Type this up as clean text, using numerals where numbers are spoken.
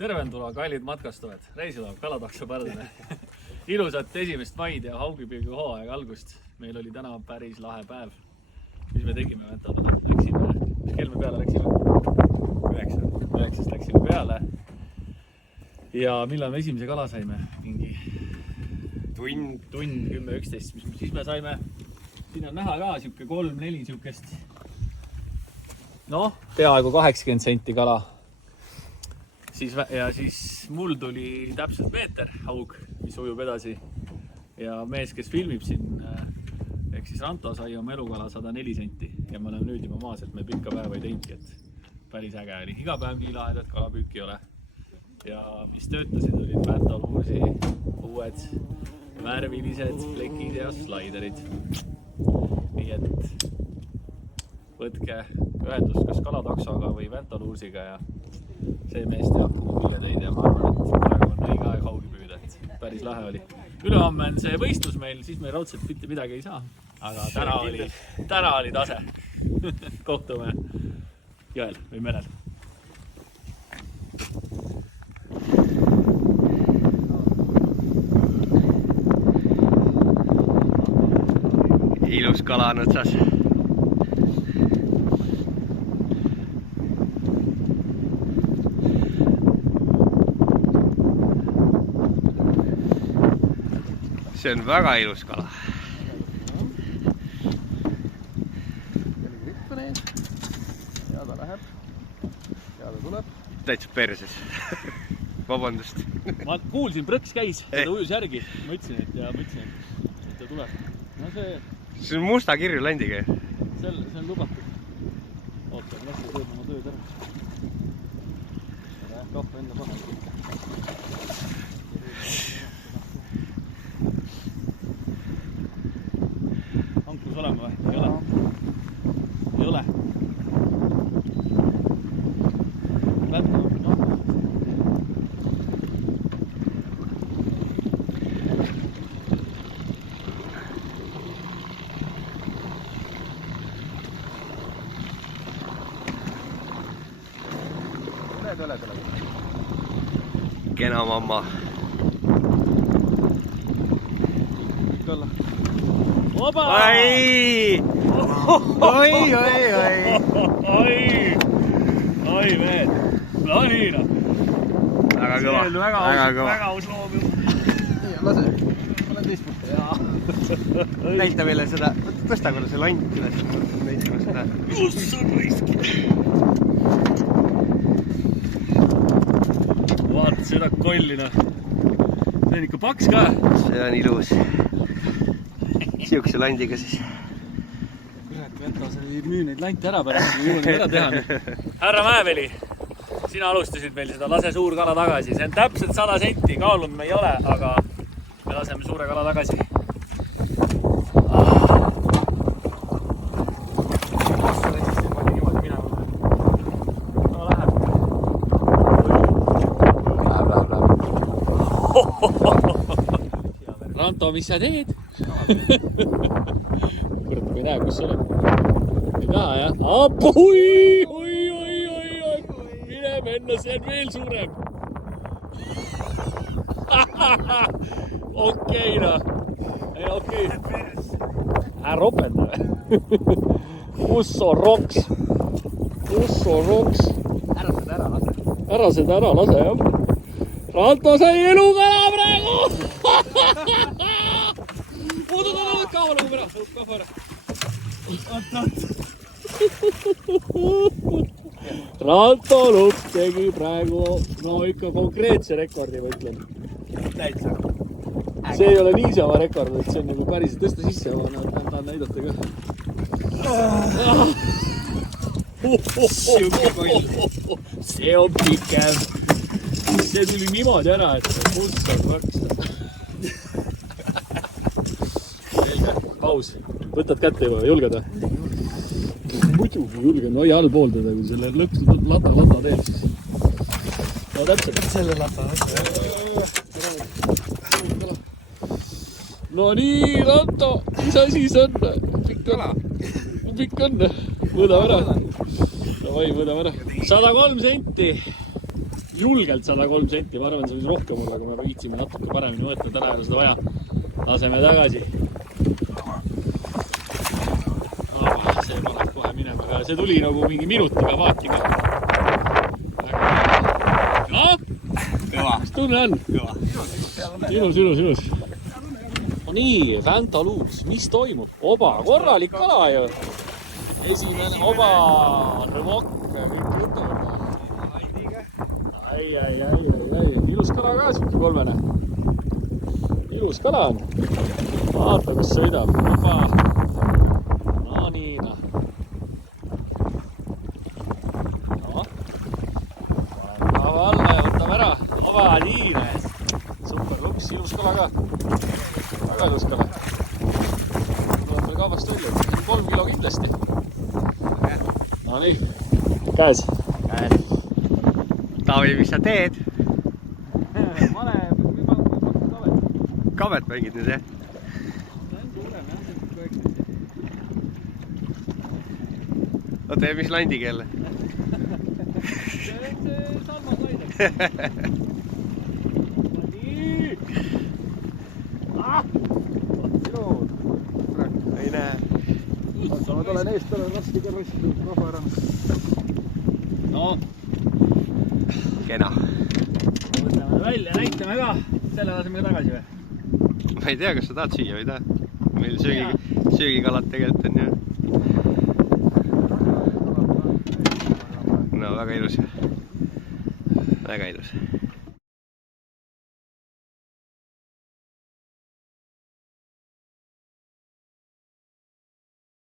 Terventuloa kallid matkastujad, Reisilaev Kalatakso Pärnu. Ilusat 1. maid ja haugipüügi hooaega algust. Meil oli täna päris lahe päev. Mis me tegime? Läksime, mis kell me peale läksime? 9 läksime peale. Ja millal me esimese kala saime? Mingi tund 10-11. Siis me saime, siin on näha ka siuke 3-4 siukest. Noh, peaaegu 80 senti kala. Ja siis mul tuli täpselt meeter haug, mis ujub edasi. Ja mees, kes filmib siin, ehk siis Ranto sai oma elukala 104 senti. Ja me oleme nüüd juba maas, et me pikka päeva ei teinki, et päris äge oli. Iga päev nii lahedad kalapüüki ei ole. Ja mis töötasid, olid Väntaluursi uued värvilised plekid ja slaiderid. Nii et võtke ühendust kas Kalataksoga või Väntaluursiga ja see mees teab, kuhu püüa teid ja ma arvan, et praegu on õige aeg haugi püüda, et päris lahe oli. Ülehomme on see võistlus meil, siis me raudselt mitte midagi ei saa. Aga täna oli tase. Kohtume jõel või merel. Ilus kala on otsas. See on väga ilus kala. Ja ta läheb. Ja ta tuleb. Täitsa perses. Vabandust. Ma kuulsin, prõks käis ja ta ujus järgi. Ma ütlesin, et ta tuleb. No see on musta kirju landiga. See on lubatud. Oota, las ta teeb oma tööd ära. Kahva enda paha. Ankrus olema või? Ei ole? Ei ole? Läbi, noh. Tule. Kena mamma. Oba! Oi! Oi, mehed. Planiina. Väga kõva. Väga aus loom ju. Lase. Ma olen teistpoolt. Näita meile seda. Tõsta korda see lant üles. Näitame seda. Kus on võiski? Vaata seda kollina. See on ikka paks ka. See on ilus. Siukse landiga siis. Kurat, Ventas ei müü neid lante ära pärast, kui jõuan ära teha. Härra Mäeveli, sina alustasid meil seda lase suur kala tagasi. See on täpselt 100 senti, kaalunud me ei ole, aga me laseme suure kala tagasi. Ranto, mis sa teed? Kurat, ma ei näe, kus sa oled. Ei taha, jah? Oi! Mine menna, see on veel suurem. Okei, noh. Okei. Ropenda või? Usso roks. Ära seda ära lase, jah. Ranto sai elukala praegu! Kaua nagu ära, kahva ära. Ranto Lupp tegi praegu, no ikka konkreetse rekordi, ma ütlen. Täitsa. See ei ole niisama rekord, et see on nagu päris tõsta sisse, ma tahan näidata ka. See on pikem. See tuli niimoodi ära, et musta raksta. Selge, paus. Võtad kätte juba, julged või? Muidugi julgen, oi allpooldada, kui selle lõks lata teeb siis. No täpselt. Selle lata. No nii, Ranto, mis asi see on? Pikk on. Võdame ära. Davai, võdame ära. 103 senti. julgelt 103 senti, ma arvan, see võis rohkem olla, kui me viitsime natuke paremini võtta, täna ei ole seda vaja. Laseme tagasi. See paneb kohe minema, aga see tuli nagu mingi minutiga vaatime. No, mis tunne on? Ilus. No nii, Fantaluus, mis toimub? Oba, korralik kala ju. Esimene oba, rõvok, kõik jutud. Ai. Ilus kala ka, siuke kolmene. Ilus kala on. Vaata, kus sõidab. Oba. No nii, noh. No. Alla ja võtame ära. Oba, nii mees. Super luks, ilus kala ka. Väga ilus kala. Tuleb meil kaubast välja. 3 kilo kindlasti. No nii. Käes. Taavi, mis sa teed? Mane, või pakku kavet. Kavet mängid nüüd, jah? See on suurem, jah, see on kõik. Oota, ja mis landiga jälle? See on see salmaslaider. Nii! Sinu! Ei näe. Oota, ma tulen eest, olen raske kõrvist, rahva ära. No. Kena. Võtame välja, näitame ka. Selle laseme tagasi või? Ma ei tea, kas sa tahad süüa või ei taha. Meil söögikalad tegelikult on ju. No väga ilus. Väga ilus.